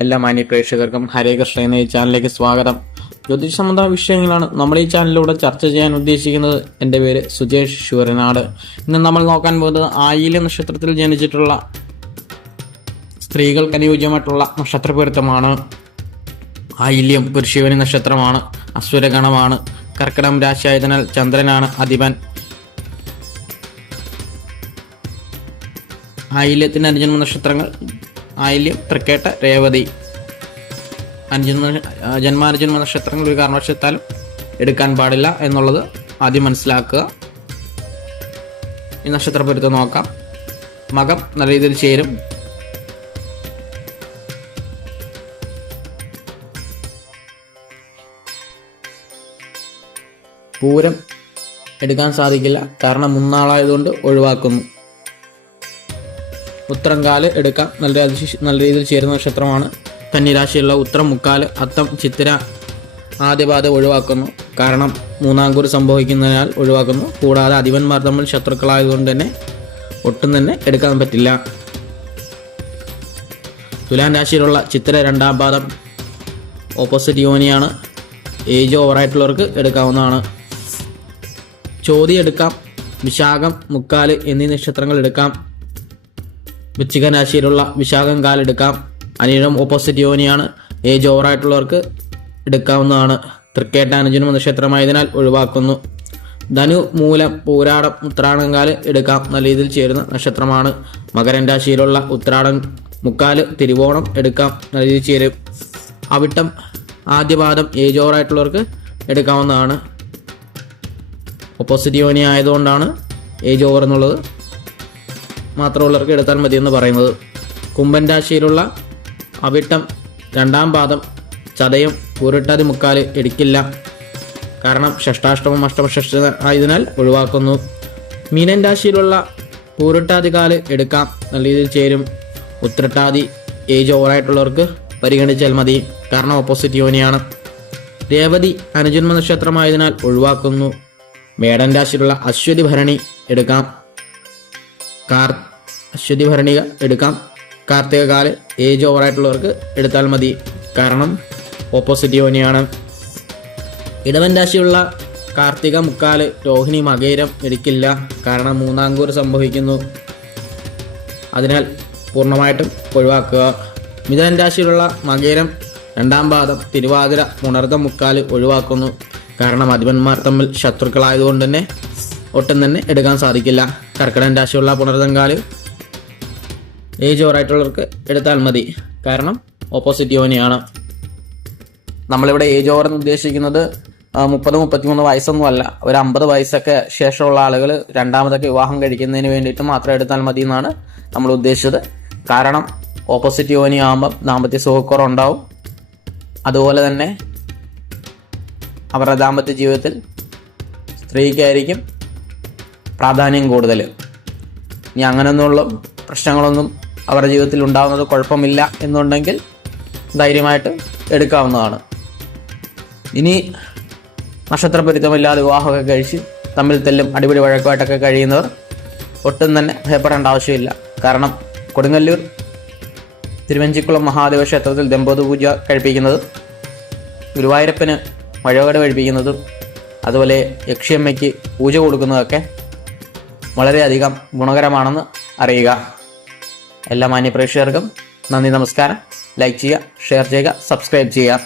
എല്ലാ മാന്യ പ്രേക്ഷകർക്കും ഹരേ കൃഷ്ണ എന്ന ഈ ചാനലിലേക്ക് സ്വാഗതം. ജ്യോതിഷ സംബന്ധ വിഷയങ്ങളാണ് നമ്മൾ ഈ ചാനലിലൂടെ ചർച്ച ചെയ്യാൻ ഉദ്ദേശിക്കുന്നത്. എന്റെ പേര് സുജേഷ് ശിവരനാട്. ഇന്ന് നമ്മൾ നോക്കാൻ പോകുന്നത് ആയില നക്ഷത്രത്തിൽ ജനിച്ചിട്ടുള്ള സ്ത്രീകൾക്ക് അനുയോജ്യമായിട്ടുള്ള നക്ഷത്രപൊരുത്തമാണ് ആയില്യം പുരുഷവനി നക്ഷത്രമാണ് അസുരഗണമാണ് കർക്കിടകം രാശിയായതിനാൽ ചന്ദ്രനാണ് അധിപൻ. ആയില്യത്തിന് അനുജന്മ നക്ഷത്രങ്ങൾ ആയില്യം തൃക്കേട്ട രേവതി. അനുജന്മ ജന്മാനുജന്മ നക്ഷത്രങ്ങൾ ഒരു കാരണവശത്താലും എടുക്കാൻ പാടില്ല എന്നുള്ളത് ആദ്യം മനസ്സിലാക്കുക. ഈ നക്ഷത്ര പൊരുത്തം നോക്കാം. മകം നല്ല രീതിയിൽ ചേരും. പൂരം എടുക്കാൻ സാധിക്കില്ല. കാരണം മുന്നാളായതുകൊണ്ട് ഒഴിവാക്കുന്നു. ഉത്തരം കാൽ എടുക്കാം. നല്ല നല്ല രീതിയിൽ ചേരുന്ന നക്ഷത്രമാണ് കന്നിരാശിയുള്ള ഉത്തരം മുക്കാൽ അത്തം ചിത്തിര ആദ്യപാത ഒഴിവാക്കുന്നു. കാരണം മൂന്നാം കുറി സംഭവിക്കുന്നതിനാൽ ഒഴിവാക്കുന്നു. കൂടാതെ അധിപന്മാർ തമ്മിൽ ശത്രുക്കളായതുകൊണ്ട് തന്നെ ഒട്ടും തന്നെ എടുക്കാൻ പറ്റില്ല. തുലാം രാശിയിലുള്ള ചിത്ര രണ്ടാം പാദം ഓപ്പോസിറ്റ് യോനിയാണ് ഏജ് ഓവറായിട്ടുള്ളവർക്ക് എടുക്കാവുന്നതാണ്. ചോതി എടുക്കാം. വിശാഖം മുക്കാൽ എന്നീ നക്ഷത്രങ്ങൾ എടുക്കാം. വൃശ്ചിക രാശിയിലുള്ള വിശാഖം കാലെടുക്കാം അനിഴം ഓപ്പോസിറ്റ് യോനിയാണ്. ഏജ് ഓവറായിട്ടുള്ളവർക്ക് എടുക്കാവുന്നതാണ്. തൃക്കേട്ട അനുജനും നക്ഷത്രമായതിനാൽ ഒഴിവാക്കുന്നു. ധനു മൂലം പൂരാടം ഉത്രാടങ്കാൽ എടുക്കാം. നല്ല രീതിയിൽ ചേരുന്ന നക്ഷത്രമാണ്. മകരൻ രാശിയിലുള്ള ഉത്രാടം മുക്കാൽ തിരുവോണം എടുക്കാം. നല്ല രീതിയിൽ ചേരും. അവിട്ടം ആദ്യപാദം ഏജ് ഓവറായിട്ടുള്ളവർക്ക് എടുക്കാവുന്നതാണ്. ഓപ്പോസിറ്റ് യോനി ആയതുകൊണ്ടാണ് ഏജ് ഓവർ എന്നുള്ളത്. മാത്രമുള്ളവർക്ക് എടുത്താൽ മതിയെന്ന് പറയുന്നത്. കുംഭൻ രാശിയിലുള്ള അവിട്ടം രണ്ടാം പാദം ചതയം പൂരിട്ടാതി മുക്കാൽ എടുക്കില്ല കാരണം ഷഷ്ടാഷ്ടമം അഷ്ടമഷഷ്ട ആയതിനാൽ ഒഴിവാക്കുന്നു. മീനൻ രാശിയിലുള്ള പൂരിട്ടാതികാൽ എടുക്കാം. നല്ല രീതിയിൽ ചേരും. ഉത്രട്ടാതി ഏജ് ഓവറായിട്ടുള്ളവർക്ക് പരിഗണിച്ചാൽ മതി. കാരണം ഓപ്പോസിറ്റ് യോനിയാണ് രേവതി അനുജന്മ നക്ഷത്രമായതിനാൽ ഒഴിവാക്കുന്നു. മേടൻ രാശിയിലുള്ള അശ്വതി ഭരണി എടുക്കാം. കാർ ഭരണിക എടുക്കാം. കാർത്തിക കാൽ ഏജ് ഓവറായിട്ടുള്ളവർക്ക് എടുത്താൽ മതി. കാരണം ഓപ്പോസിറ്റ് യോനിയാണ്. ഇടവൻ രാശിയുള്ള കാർത്തിക മുക്കാൽ രോഹിണി മകേരം എടുക്കില്ല. കാരണം മൂന്നാം കൂറ് സംഭവിക്കുന്നു. അതിനാൽ പൂർണമായിട്ടും ഒഴിവാക്കുക. മിഥുനൻ രാശിയിലുള്ള മകേരം രണ്ടാം പാദം തിരുവാതിര ഉണർന്ന മുക്കാൽ ഒഴിവാക്കുന്നു. കാരണം അധിപന്മാർ തമ്മിൽ ശത്രുക്കളായതുകൊണ്ട് തന്നെ ഒട്ടും തന്നെ എടുക്കാൻ സാധിക്കില്ല. കർക്കിടകൻ രാശിയുള്ള പുണർതങ്കാൽ ഏജ് ഓവറായിട്ടുള്ളവർക്ക് എടുത്താൽ മതി. കാരണം ഓപ്പോസിറ്റ് യോനിയാണ്. നമ്മളിവിടെ ഏജ് ഓവർ എന്ന് ഉദ്ദേശിക്കുന്നത് മുപ്പത് മുപ്പത്തിമൂന്ന് വയസ്സൊന്നും അല്ല. ഒരു അമ്പത് വയസ്സൊക്കെ ശേഷമുള്ള ആളുകൾ രണ്ടാമതൊക്കെ വിവാഹം കഴിക്കുന്നതിന് വേണ്ടിയിട്ട് മാത്രം എടുത്താൽ മതി എന്നാണ് നമ്മൾ ഉദ്ദേശിച്ചത്. കാരണം ഓപ്പോസിറ്റ് യോനി ആകുമ്പം ദാമ്പത്യ സുഖക്കുറവുണ്ടാവും അതുപോലെ തന്നെ അവരുടെ ദാമ്പത്യ ജീവിതത്തിൽ സ്ത്രീക്കായിരിക്കും പ്രാധാന്യം കൂടുതൽ. ഇനി അങ്ങനെയൊന്നുള്ള പ്രശ്നങ്ങളൊന്നും അവരുടെ ജീവിതത്തിൽ ഉണ്ടാകുന്നത് കുഴപ്പമില്ല എന്നുണ്ടെങ്കിൽ ധൈര്യമായിട്ട് എടുക്കാവുന്നതാണ്. ഇനി നക്ഷത്രപരിത്തമില്ലാതെ വിവാഹമൊക്കെ കഴിച്ച് തമ്മിൽ തെല്ലും അടിപൊളി വഴക്കുമായിട്ടൊക്കെ കഴിയുന്നവർ ഒട്ടും തന്നെ ഭയപ്പെടേണ്ട ആവശ്യമില്ല. കാരണം കൊടുങ്ങല്ലൂർ തിരുവഞ്ചിക്കുളം മഹാദേവ ക്ഷേത്രത്തിൽ ദമ്പതി പൂജ കഴിപ്പിക്കുന്നത് ഗുരുവായൂരപ്പന് വഴിപാട് കഴിപ്പിക്കുന്നതും അതുപോലെ യക്ഷിയമ്മയ്ക്ക് പൂജ കൊടുക്കുന്നതൊക്കെ വളരെയധികം ഗുണകരമാണെന്ന് അറിയുക. എല്ലാ മാന്യ പ്രേക്ഷകർക്കും നന്ദി നമസ്കാരം. ലൈക്ക് ചെയ്യുക ഷെയർ ചെയ്യുക സബ്സ്ക്രൈബ് ചെയ്യുക.